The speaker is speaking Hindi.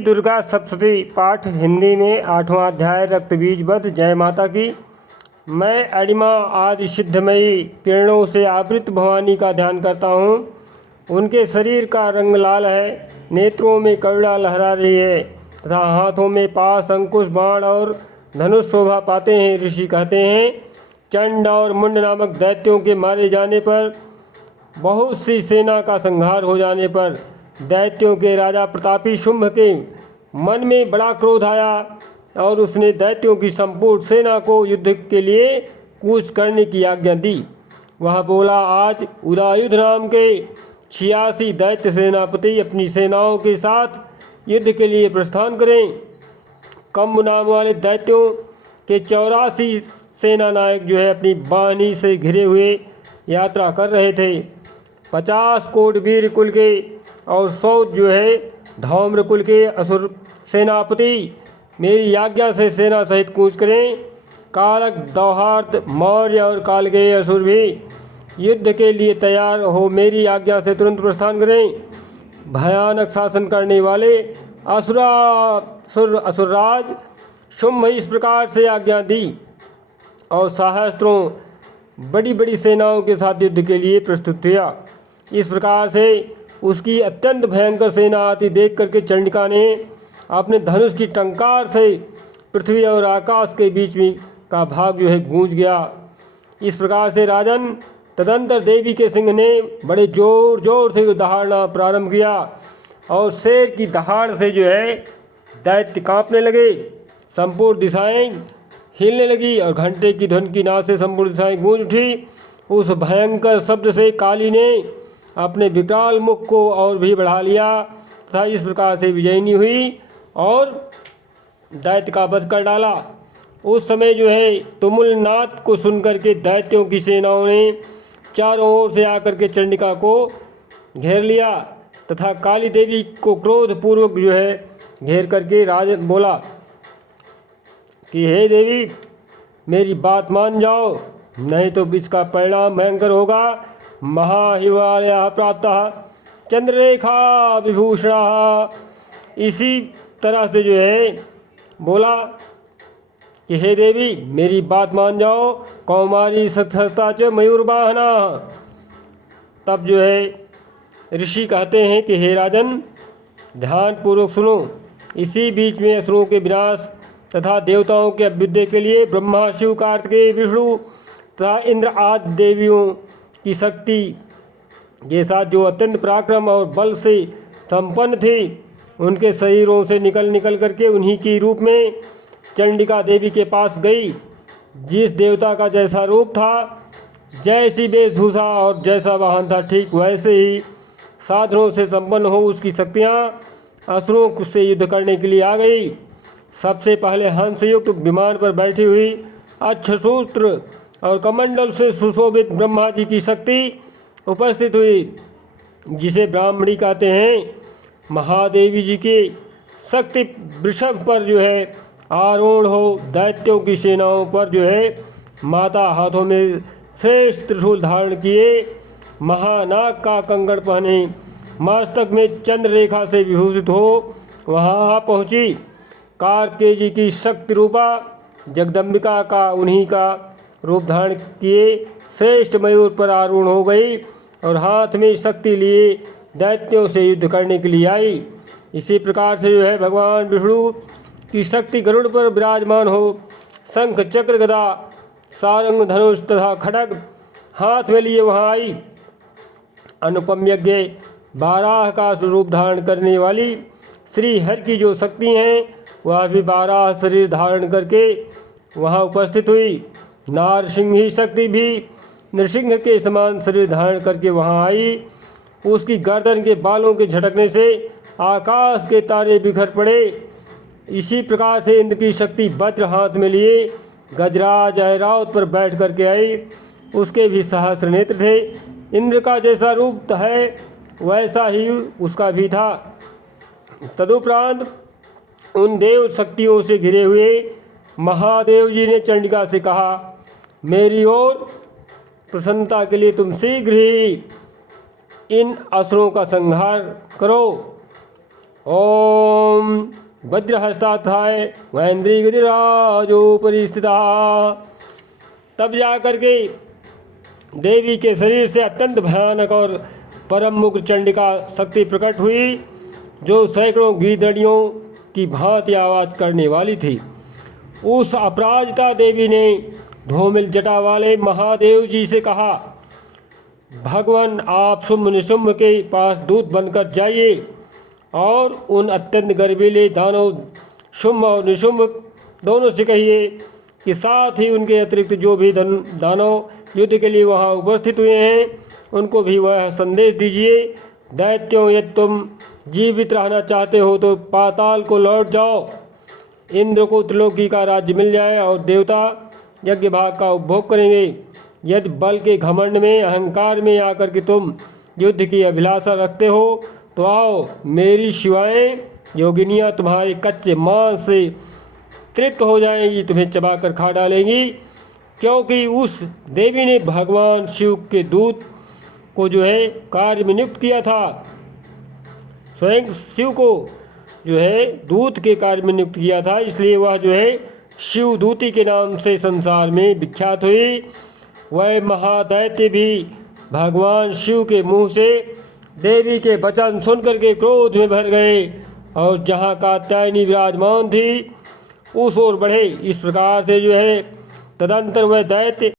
दुर्गा सप्तशती पाठ हिंदी में 8वां अध्याय रक्तबीज वध। जय माता की। मैं अणिमा आदि सिद्धमयी किरणों से आवृत भवानी का ध्यान करता हूँ। उनके शरीर का रंग लाल है, नेत्रों में करुणा लहरा रही है तथा हाथों में पास, अंकुश, बाण और धनुष शोभा पाते हैं। ऋषि कहते हैं, चंड और मुंड नामक दैत्यों के मारे जाने पर, बहुत सी सेना का संहार हो जाने पर दैत्यों के राजा प्रतापी शुंभ के मन में बड़ा क्रोध आया और उसने दैत्यों की संपूर्ण सेना को युद्ध के लिए कूच करने की आज्ञा दी। वह बोला, आज उदायुध नाम के 86 दैत्य सेनापति अपनी सेनाओं के साथ युद्ध के लिए प्रस्थान करें। कम्ब नाम वाले दैत्यों के 84 सेना नायक जो है अपनी बानी से घिरे हुए यात्रा कर रहे थे। 50 कोट वीर कुल के और 100 जो है धौम्र कुल के असुर सेनापति मेरी आज्ञा से सेना सहित कूच करें। कालक, दौहार्द, मौर्य और कालकेय असुर भी युद्ध के लिए तैयार हो मेरी आज्ञा से तुरंत प्रस्थान करें। भयानक शासन करने वाले असुरराज शुंभ इस प्रकार से आज्ञा दी और सहस्त्रों बड़ी बड़ी सेनाओं के साथ युद्ध के लिए प्रस्तुत हुआ। इस प्रकार से उसकी अत्यंत भयंकर सेना आती देख करके चंडिका ने अपने धनुष की टंकार से पृथ्वी और आकाश के बीच में का भाग जो है गूंज गया। इस प्रकार से राजन तदंतर देवी के सिंह ने बड़े जोर जोर से दहाड़ना प्रारंभ किया और शेर की दहाड़ से जो है दैत्य कांपने लगे। संपूर्ण दिशाएं हिलने लगी और घंटे की ध्वनि की नाद से संपूर्ण दिशाएं गूंज उठी। उस भयंकर शब्द से काली ने अपने विकराल मुख को और भी बढ़ा लिया तथा इस प्रकार से विजयिनी हुई और दैत्य का वध कर डाला। उस समय जो है तुमुल नाद को सुनकर के दैत्यों की सेनाओं ने चारों ओर से आकर के चंडिका को घेर लिया तथा काली देवी को क्रोध पूर्वक जो है घेर करके राज बोला कि हे देवी, मेरी बात मान जाओ, नहीं तो इसका परिणाम भयंकर होगा। महाहिमालय प्राप्त चंद्ररेखा विभूषण। इसी तरह से जो है बोला कि हे देवी, मेरी बात मान जाओ। कौमारी सत्सता च मयूरवाहना। तब जो है ऋषि कहते हैं कि हे राजन, ध्यान पूर्वक सुनो। इसी बीच में असुरों के विनाश तथा देवताओं के अभ्युदय के लिए ब्रह्मा, शिव, कार्तिकेय, विष्णु तथा इंद्र आदि देवियों की शक्ति के साथ जो अत्यंत पराक्रम और बल से संपन्न थी, उनके शरीरों से निकल करके उन्हीं की रूप में चंडिका देवी के पास गई। जिस देवता का जैसा रूप था, जैसी वेशभूषा और जैसा वाहन था, ठीक वैसे ही साधनों से संपन्न हो उसकी शक्तियाँ असुरों से युद्ध करने के लिए आ गई। सबसे पहले हंसयुक्त विमान पर बैठी हुई अक्षसूत्र और कमंडल से सुशोभित ब्रह्मा जी की शक्ति उपस्थित हुई, जिसे ब्राह्मणी कहते हैं। महादेवी जी की शक्ति वृषभ पर जो है आरोहण हो दैत्यों की सेनाओं पर जो है माता हाथों में श्रेष्ठ त्रिशूल धारण किए, महानाग का कंगन पहने, मस्तक में चंद्र रेखा से विभूषित हो वहाँ पहुँची। कार्तिकेय जी की शक्ति रूपा जगदम्बिका का उन्हीं का रूप धारण किए श्रेष्ठ मयूर पर आरूढ़ हो गई और हाथ में शक्ति लिए दैत्यों से युद्ध करने के लिए आई। इसी प्रकार से जो है भगवान विष्णु की शक्ति गरुड़ पर विराजमान हो शंख, चक्र, गदा, सारंग, धनुष तथा खड्ग हाथ में लिए वहाँ आई। अनुपम यज्ञ बाराह का स्वरूप धारण करने वाली श्री हरि की जो शक्ति हैं, वह भी 12 शरीर धारण करके वहाँ उपस्थित हुई। नारसिंही शक्ति भी नृसिंह के समान शरीर धारण करके वहाँ आई। उसकी गर्दन के बालों के झटकने से आकाश के तारे बिखर पड़े। इसी प्रकार से इंद्र की शक्ति वज्र हाथ में लिए गजराज ऐरावत पर बैठ करके आई। उसके भी सहस्त्र नेत्र थे। इंद्र का जैसा रूप है वैसा ही उसका भी था। तदुपरांत उन देव शक्तियों से घिरे हुए महादेव जी ने चंडिका से कहा, मेरी ओर प्रसन्नता के लिए तुम शीघ्र ही इन असुरों का संहार करो। ओम वज्रहस्ताथाय महेंद्रीगिरिराजोपरि स्थिता। तब जा करके देवी के शरीर से अत्यंत भयानक और परम मुग्ध चंडिका शक्ति प्रकट हुई, जो सैकड़ों गिरधड़ियों की भांति आवाज़ करने वाली थी। उस अपराजिता देवी ने धूमिल जटा वाले महादेव जी से कहा, भगवान आप शुंभ निशुंभ के पास दूत बनकर जाइए और उन अत्यंत गर्वीले दानव शुंभ और निशुंभ दोनों से कहिए कि साथ ही उनके अतिरिक्त जो भी दानव युद्ध के लिए वहाँ उपस्थित हुए हैं उनको भी वह संदेश दीजिए, दैत्यों यदि तुम जीवित रहना चाहते हो तो पाताल को लौट जाओ, इंद्र को त्रिलोकी का राज्य मिल जाए और देवता यज्ञ भाग का उपभोग करेंगे। यदि बल के घमंड में अहंकार में आकर के तुम युद्ध की अभिलाषा रखते हो तो आओ, मेरी शिवाएं योगिनियाँ तुम्हारे कच्चे मांस से तृप्त हो जाएंगी, तुम्हें चबाकर खा डालेंगी। क्योंकि उस देवी ने भगवान शिव के दूत को जो है कार्य में नियुक्त किया था, स्वयं शिव को जो है दूत के कार्य में नियुक्त किया था, इसलिए वह जो है शिव दूती के नाम से संसार में विख्यात हुई। वह महादैत्य भी भगवान शिव के मुंह से देवी के वचन सुनकर के क्रोध में भर गए और जहाँ कात्यायनी विराजमान थी उस ओर बढ़े। इस प्रकार से जो है तदंतर वह दैत्य